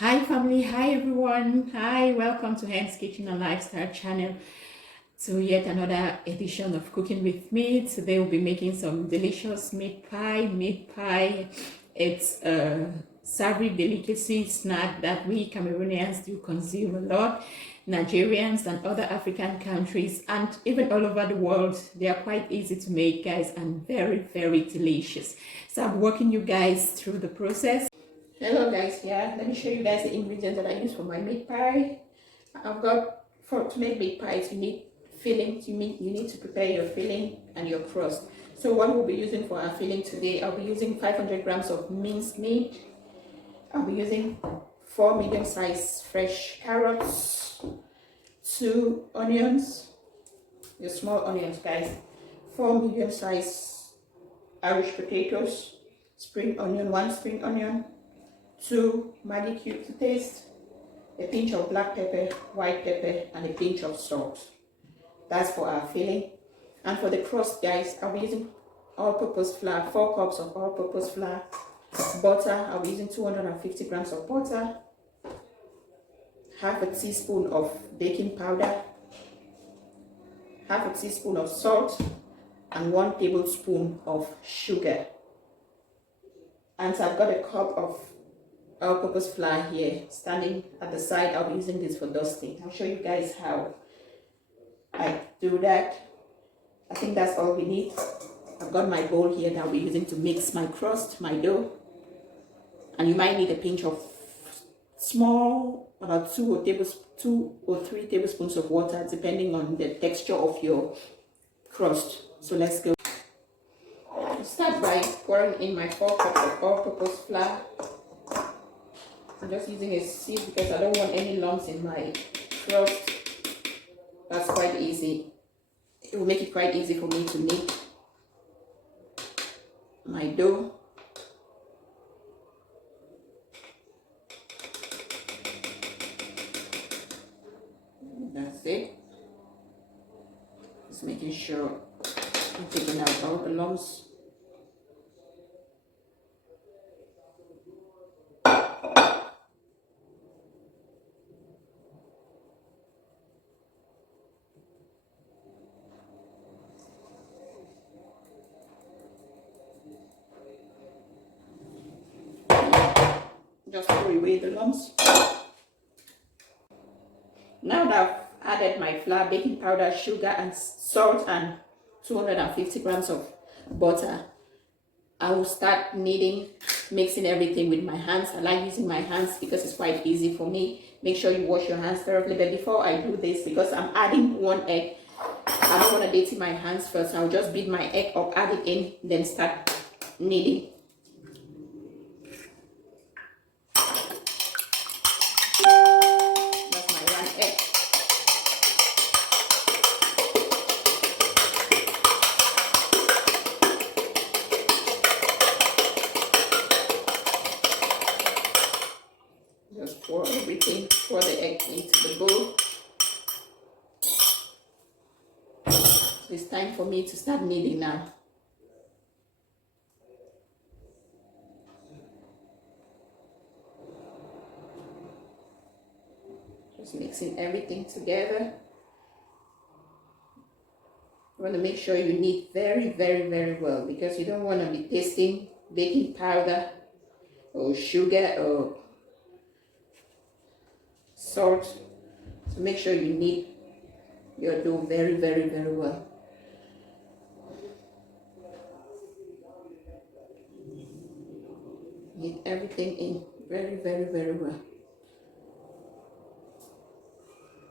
Hi family, hi everyone, hi, welcome to Hen'sKitchen and Lifestyle channel, to yet another edition of Cooking with Me. Today we'll be making some delicious meat pie. It's a savory delicacy snack that we Cameroonians do consume a lot. Nigerians and other African countries and even all over the world, they are quite easy to make, guys, and very delicious. So I'm walking you guys through the process. Hello guys, yeah, let me show you guys the ingredients that I use for my meat pie. I've got, to make meat pies, you need fillings. You need to prepare your filling and your crust. So what we'll be using for our filling today, I'll be using 500 grams of minced meat. I'll be using 4 medium-sized fresh carrots, 2 onions, the small onions, guys, 4 medium-sized Irish potatoes, one spring onion, 2 Maggie cubes to taste, a pinch of black pepper, white pepper, and a pinch of salt. That's for our filling. And for the crust, guys, I'll be using all-purpose flour, 4 cups of all-purpose flour, butter. I'll be using 250 grams of butter, half a teaspoon of baking powder, half a teaspoon of salt, and 1 tablespoon of sugar. And so I've got a cup of all-purpose flour here standing at the side. I'll be using this for dusting. I'll show you guys how I do that. I think that's all we need. I've got my bowl here that I'll be using to mix my crust, my dough, and you might need a pinch of small, about 2 or 3 tablespoons of water, depending on the texture of your crust. So let's go. I'll start by pouring in my 4 cups of all-purpose flour. I'm just using a sieve because I don't want any lumps in my crust. That's quite easy. It will make it quite easy for me to knead my dough. That's it. Just making sure I'm taking out all the lumps. Just throw away the lumps. Now that I've added my flour, baking powder, sugar, and salt, and 250 grams of butter, I will start kneading, mixing everything with my hands. I like using my hands because it's quite easy for me. Make sure you wash your hands thoroughly. But before I do this, because I'm adding 1 egg, I don't want to dirty my hands first. I'll just beat my egg up, add it in, then start kneading. Just pour everything, pour the egg into the bowl. So it's time for me to start kneading now. Just mixing everything together. You want to make sure you knead very well, because you don't want to be tasting baking powder or sugar or salt. So make sure you knead your dough very well. Knead everything in very well.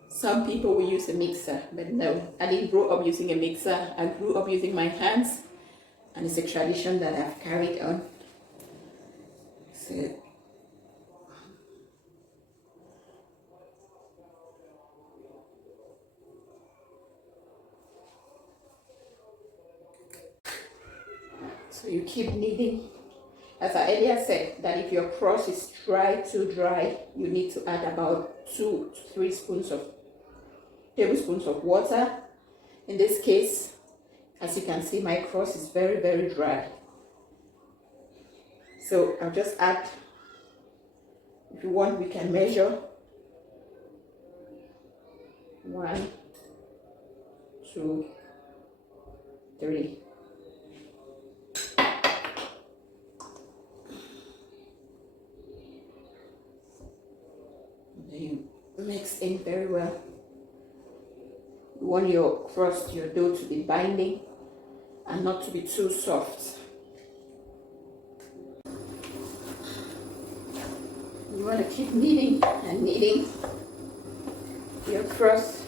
Some people will use a mixer, but no, I didn't grow up using a mixer. I grew up using my hands, and it's a tradition that I've carried on. So you keep kneading. As I earlier said, that if your crust is too dry, you need to add about 2 to 3 tablespoons of water. In this case, as you can see, my crust is very dry. So I'll just add, if you want, we can measure 1, 2, 3. Then you mix in very well. You want your crust, your dough to be binding and not to be too soft. You want to keep kneading and kneading your crust.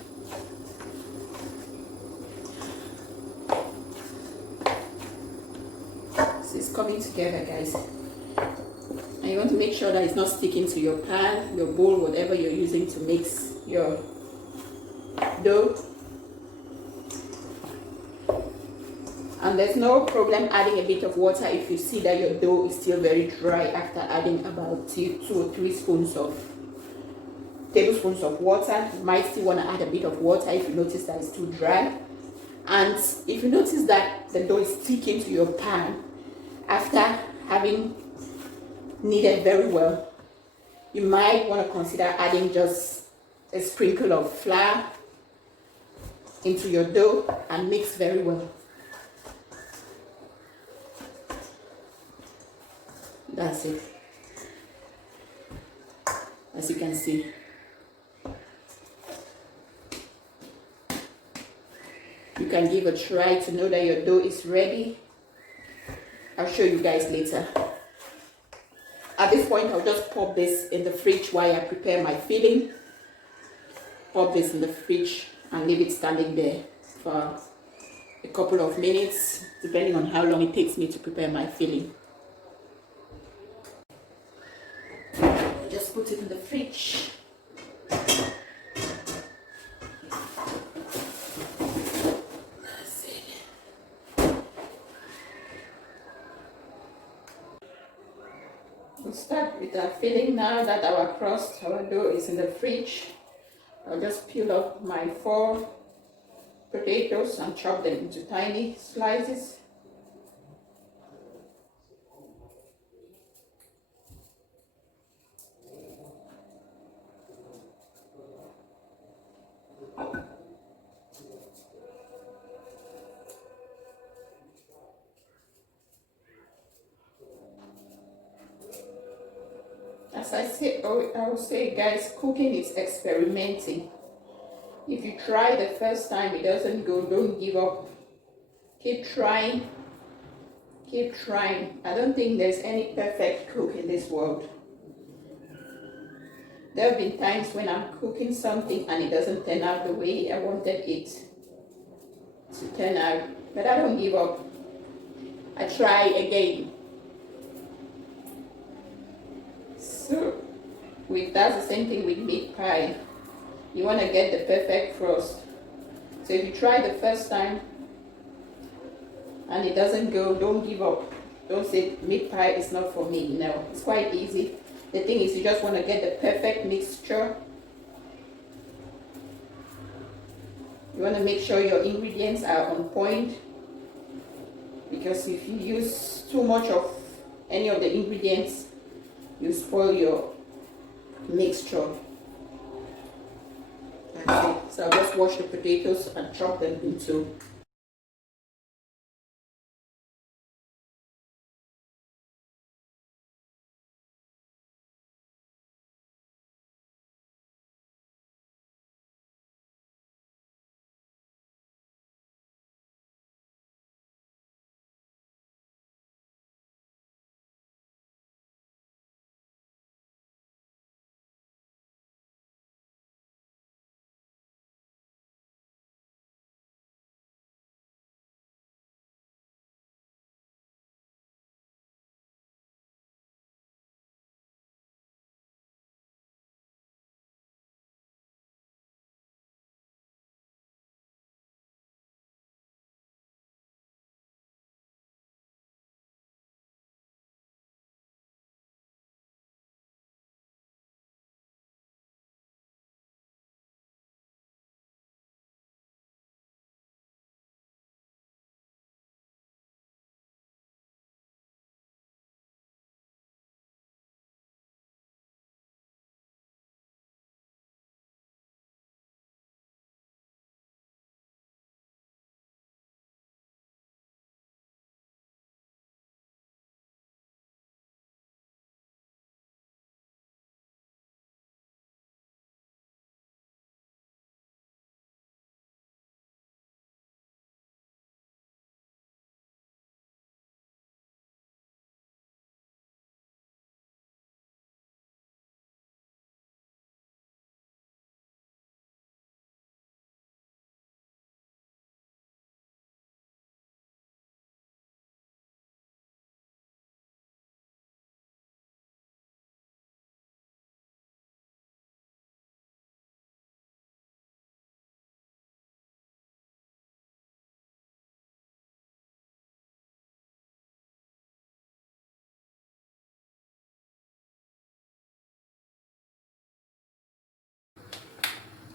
So it's coming together, guys. And you want to make sure that it's not sticking to your pan, your bowl, whatever you're using to mix your dough. And there's no problem adding a bit of water if you see that your dough is still very dry after adding about 2 or 3 tablespoons of water. You might still want to add a bit of water if you notice that it's too dry. And if you notice that the dough is sticking to your pan after having kneaded very well, you might want to consider adding just a sprinkle of flour into your dough and mix very well. That's it. As you can see. You can give a try to know that your dough is ready. I'll show you guys later. At this point, I'll just pop this in the fridge while I prepare my filling. Pop this in the fridge and leave it standing there for a couple of minutes, depending on how long it takes me to prepare my filling. Just put it in the fridge. That's it. We'll start with our filling now that our crust, our dough is in the fridge. I'll just peel up my 4 potatoes and chop them into tiny slices. As I will say, guys, cooking is experimenting. If you try the first time, it doesn't go, don't give up. Keep trying. Keep trying. I don't think there's any perfect cook in this world. There have been times when I'm cooking something and it doesn't turn out the way I wanted it to turn out. But I don't give up. I try again. So, that's the same thing with meat pie. You want to get the perfect crust. So if you try the first time and it doesn't go, don't give up. Don't say meat pie is not for me. No, it's quite easy. The thing is, you just want to get the perfect mixture. You want to make sure your ingredients are on point, because if you use too much of any of the ingredients, you spoil your mixture. That's it. So I'll just wash the potatoes and chop them into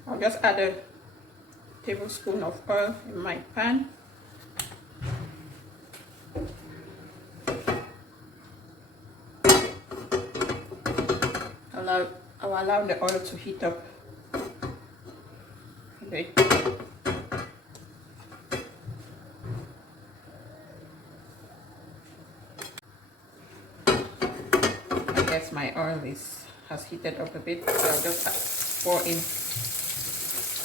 I'll just add a tablespoon of oil in my pan. I'll allow the oil to heat up. Okay. I guess my oil has heated up a bit, so I'll just pour in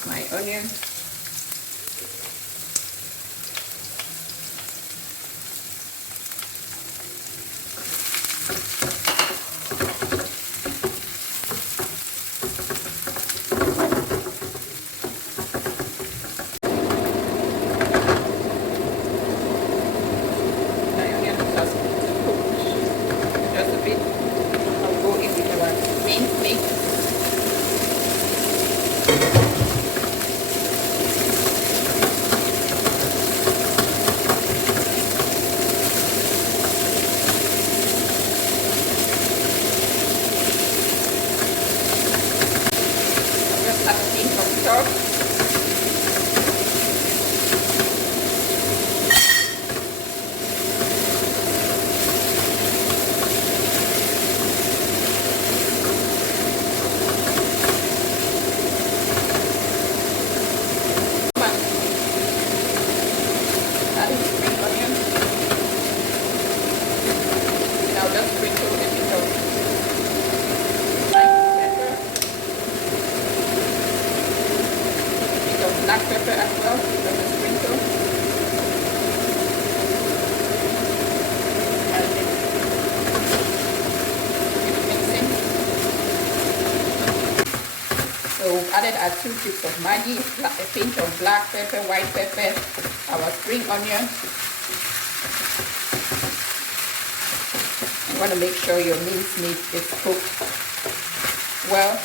my onion. Black pepper as well, just a sprinkle. And keep mixing. So we've added our 2 cubes of Maggie, a pinch of black pepper, white pepper, our spring onion. You want to make sure your minced meat is cooked well.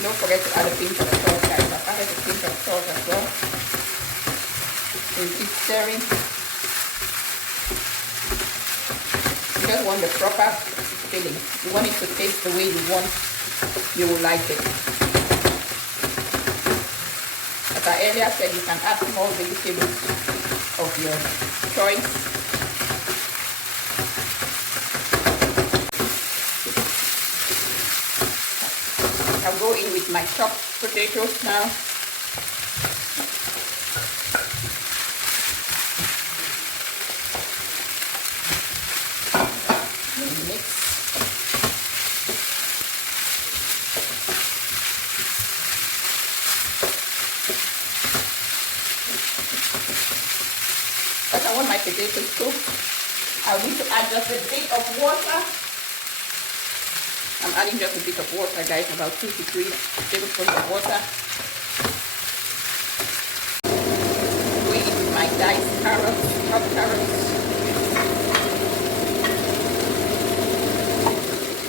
Don't forget to add a pinch of salt, guys. I've added a pinch of salt as well. So you keep stirring. You just want the proper filling. You want it to taste the way you will like it. As I earlier said, you can add more vegetables of your choice. I'll go in with my chopped potatoes now. Mix. But I want my potatoes cooked. I'll need to add just a bit of water. I'm adding just a bit of water, guys, about 2 to 3 tablespoons of water. Going in with my diced carrots, chopped carrots.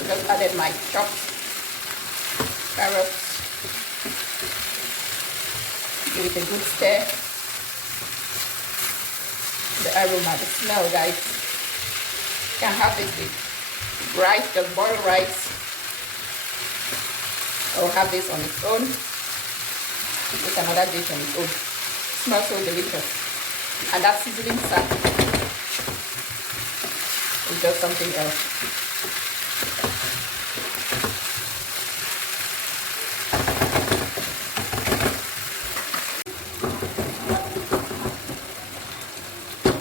Just added my chopped carrots. Give it a good stir. The aroma, the smell, guys. You can have this with rice, just boiled rice. Or have this on its own. Make another dish on its own. It smells so delicious. And that sizzling sack is just something else.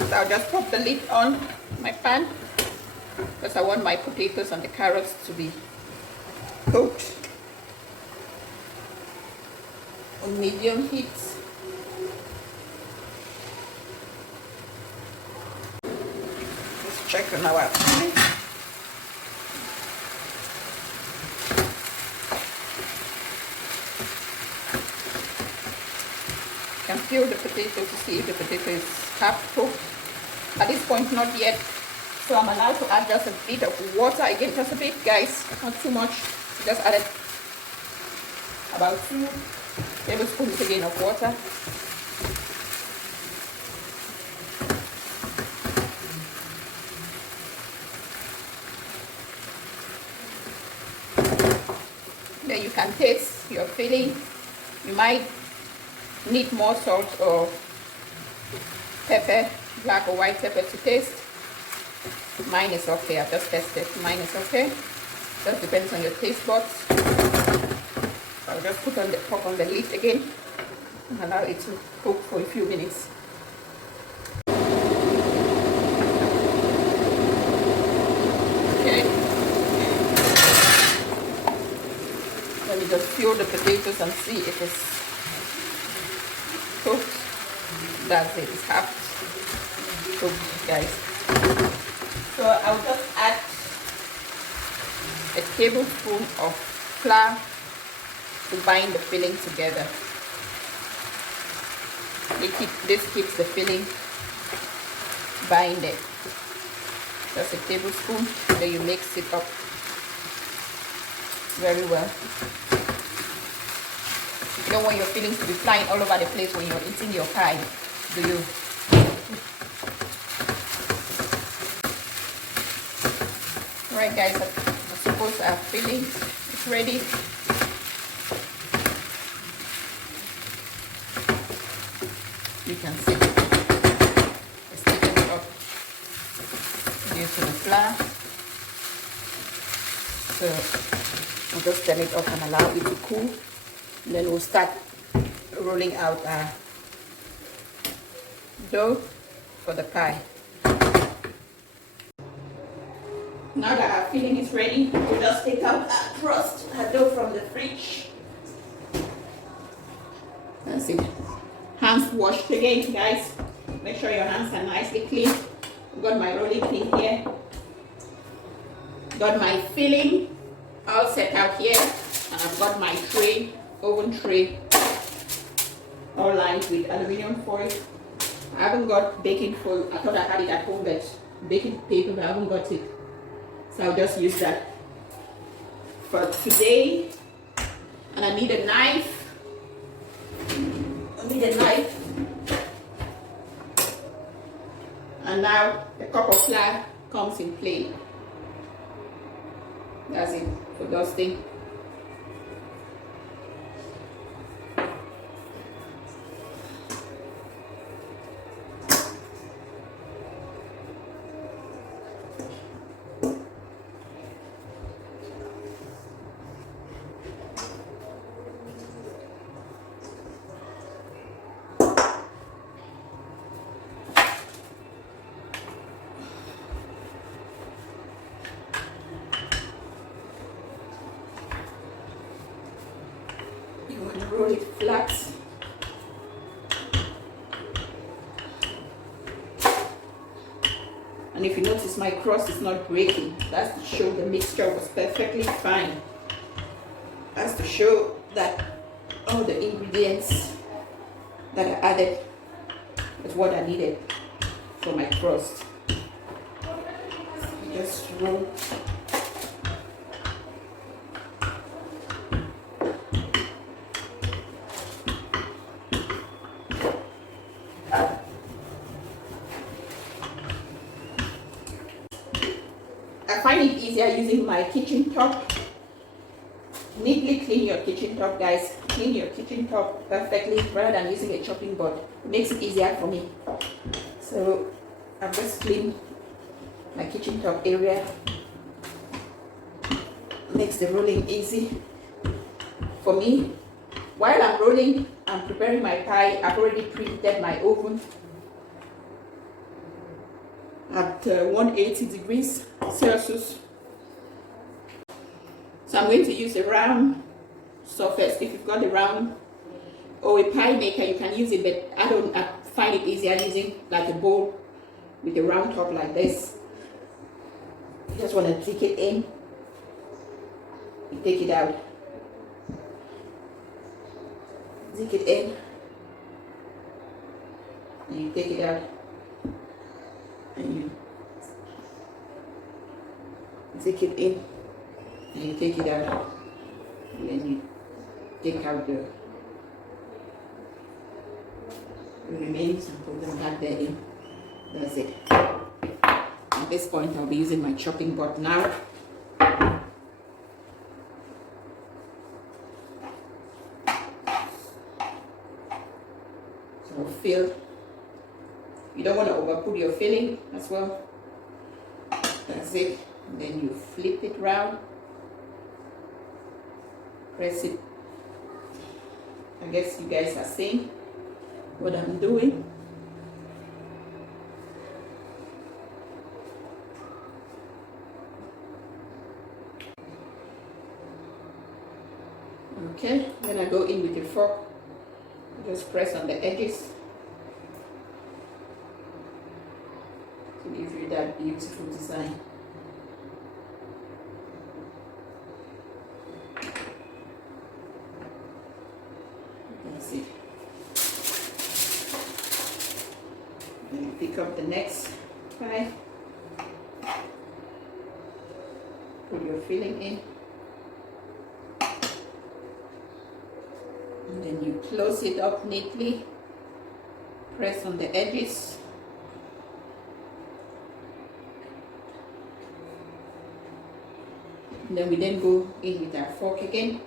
So I'll just pop the lid on my pan because I want my potatoes and the carrots to be cooked on medium heat. Just check on our pan. You can feel the potato to see if the potato is half cooked. At this point, not yet. So I'm allowed to add just a bit of water. Again, just a bit, guys, not too much. Just added about 2 tablespoons again of water. can taste your filling. You might need more salt or pepper, black or white pepper to taste. Mine is okay. I've just tested. Mine is okay. Just depends on your taste buds. I'll just put on the lid again and allow it to cook for a few minutes. Okay. Let me just peel the potatoes and see if it's cooked. That's it. It's half cooked, guys. So I'll just add a tablespoon of flour to bind the filling together. This keeps the filling binded. Just a tablespoon, then you mix it up very well. You don't want your fillings to be flying all over the place when you're eating your pie, do you? Alright guys, I suppose our filling is ready. You can see it's sticking up due to the flour. So we'll just turn it off and allow it to cool. And then we'll start rolling out our dough for the pie. Now that our filling is ready, we'll just take out our crust, our dough from the fridge. That's it. Hands washed again, guys. Make sure your hands are nicely clean. I've got my rolling pin here. Got my filling all set out here. And I've got my tray, oven tray, all lined with aluminum foil. I haven't got baking foil. I thought I had it at home, but baking paper, but I haven't got it. So I'll just use that for today. And I need a knife. And now the cup of flour comes in play. That's it for dusting. Roll it flat. And if you notice, my crust is not breaking. That's to show the mixture was perfectly fine. That's to show that all the ingredients that I added is what I needed for my crust. Just roll. I find it easier using my kitchen top. Neatly clean your kitchen top, guys. Clean your kitchen top perfectly rather than using a chopping board. It makes it easier for me. So I've just cleaned my kitchen top area. Makes the rolling easy for me. While I'm rolling, I'm preparing my pie. I've already preheated my oven at 180 degrees Celsius. So I'm going to use a round surface. If you've got a round or a pie maker, you can use it, but I find it easier using like a bowl with a round top like this. You just want to take it in, you take it out, take it in, and you take it out, and you take it in, and you take it out, and then you take out the remains and put them back there in. That's it. At this point, I'll be using my chopping board now. You don't want to overput your filling as well. That's it. And then you flip it round. Press it. I guess you guys are seeing what I'm doing. Okay, then I go in with the fork. Just press on the edges to give you that beautiful design. That's it. Then you pick up the next pie. Put your filling in. And then you close it up neatly. Press on the edges. And then we then go in with our fork again.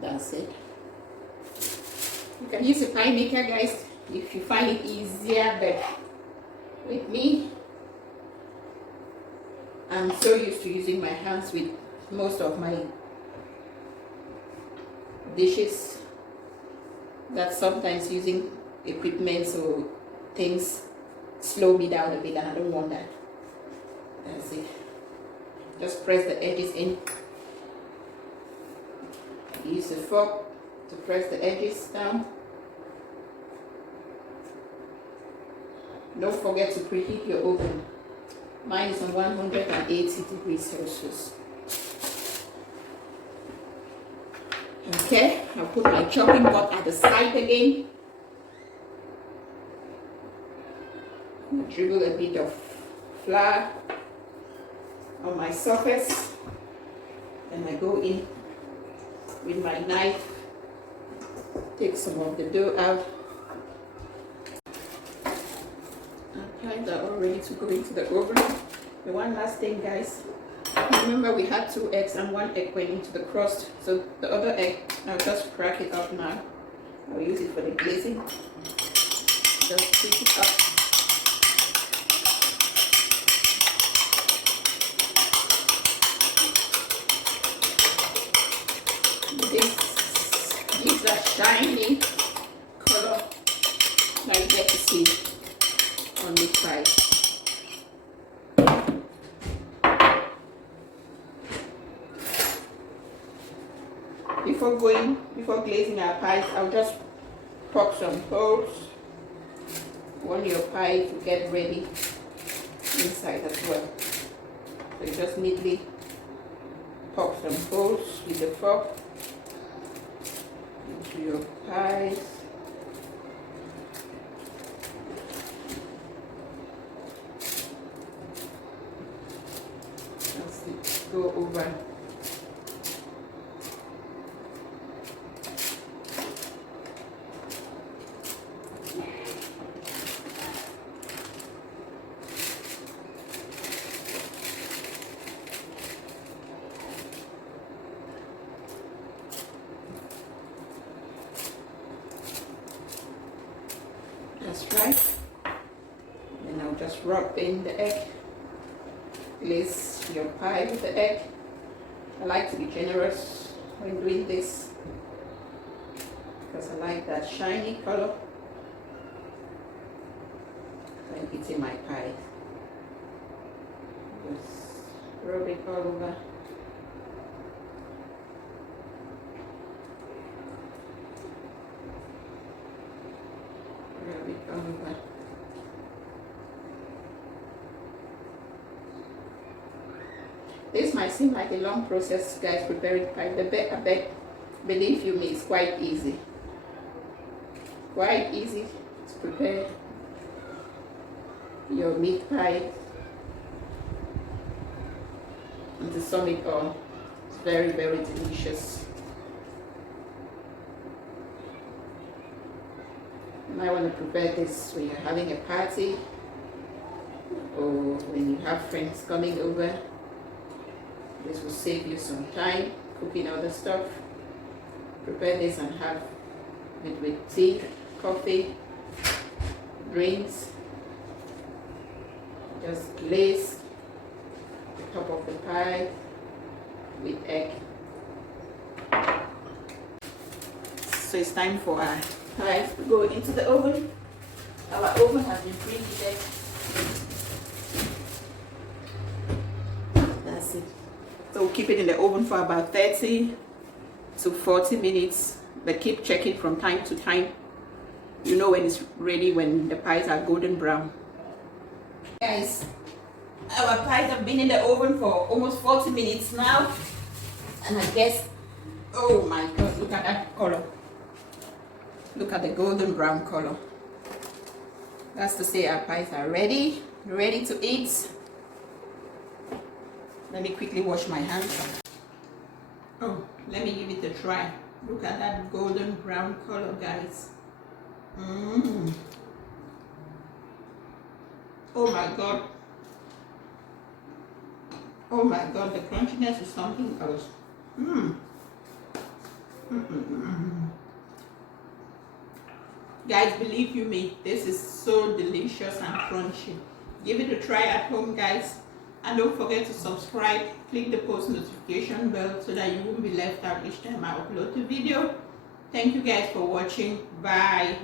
That's it. You can use a pie maker, guys, if you find it easier, but with me, I'm so used to using my hands with most of my dishes that sometimes using equipment or things slow me down a bit, and I don't want that. That's it. Just press the edges in. Use a fork to press the edges down. Don't forget to preheat your oven. Mine is on 180 degrees Celsius. Okay, I'll put my chopping board at the side again. Dribble a bit of flour on my surface. Then I go in with my knife, take some of the dough out. Pies are all ready to go into the oven. The one last thing, guys, remember we had 2 eggs and 1 egg went into the crust. So the other egg, I'll just crack it up now. I'll use it for the glazing. Just pick it up. This gives a shiny color that you get to see on the pie. Before glazing our pies, I'll just poke some holes on your pie to get ready inside as well. So you just neatly poke some holes with the fork into your pies. That's it. Go over. That's right. And I'll just rub in the egg. Glaze your pie with the egg. I like to be generous when doing this because I like that shiny color when eating my pie. Just rub it all over. Rub it all over. This might seem like a long process, guys, preparing pie. I bet, believe you me, it's quite easy. Quite easy to prepare your meat pie and to sum it all. It's very, very delicious. You might want to prepare this when you're having a party or when you have friends coming over. This will save you some time cooking other stuff. Prepare this and have it with tea, coffee, drinks. Just glaze the top of the pie with egg. So it's time for our pie to go into the oven. Our oven has been preheated. That's it. So we'll keep it in the oven for about 30 to 40 minutes, but keep checking from time to time. You know when it's ready, when the pies are golden brown. Guys, our pies have been in the oven for almost 40 minutes now, and I guess, oh my god, look at that color. Look at the golden brown color. That's to say our pies are ready to eat. Let me quickly wash my hands. Oh, let me give it a try. Look at that golden brown color, guys. Oh my god. Oh my god, the crunchiness is something else. Guys, believe you me, this is so delicious and crunchy. Give it a try at home, guys. And don't forget to subscribe, click the post notification bell so that you won't be left out each time I upload the video. Thank you guys for watching. Bye.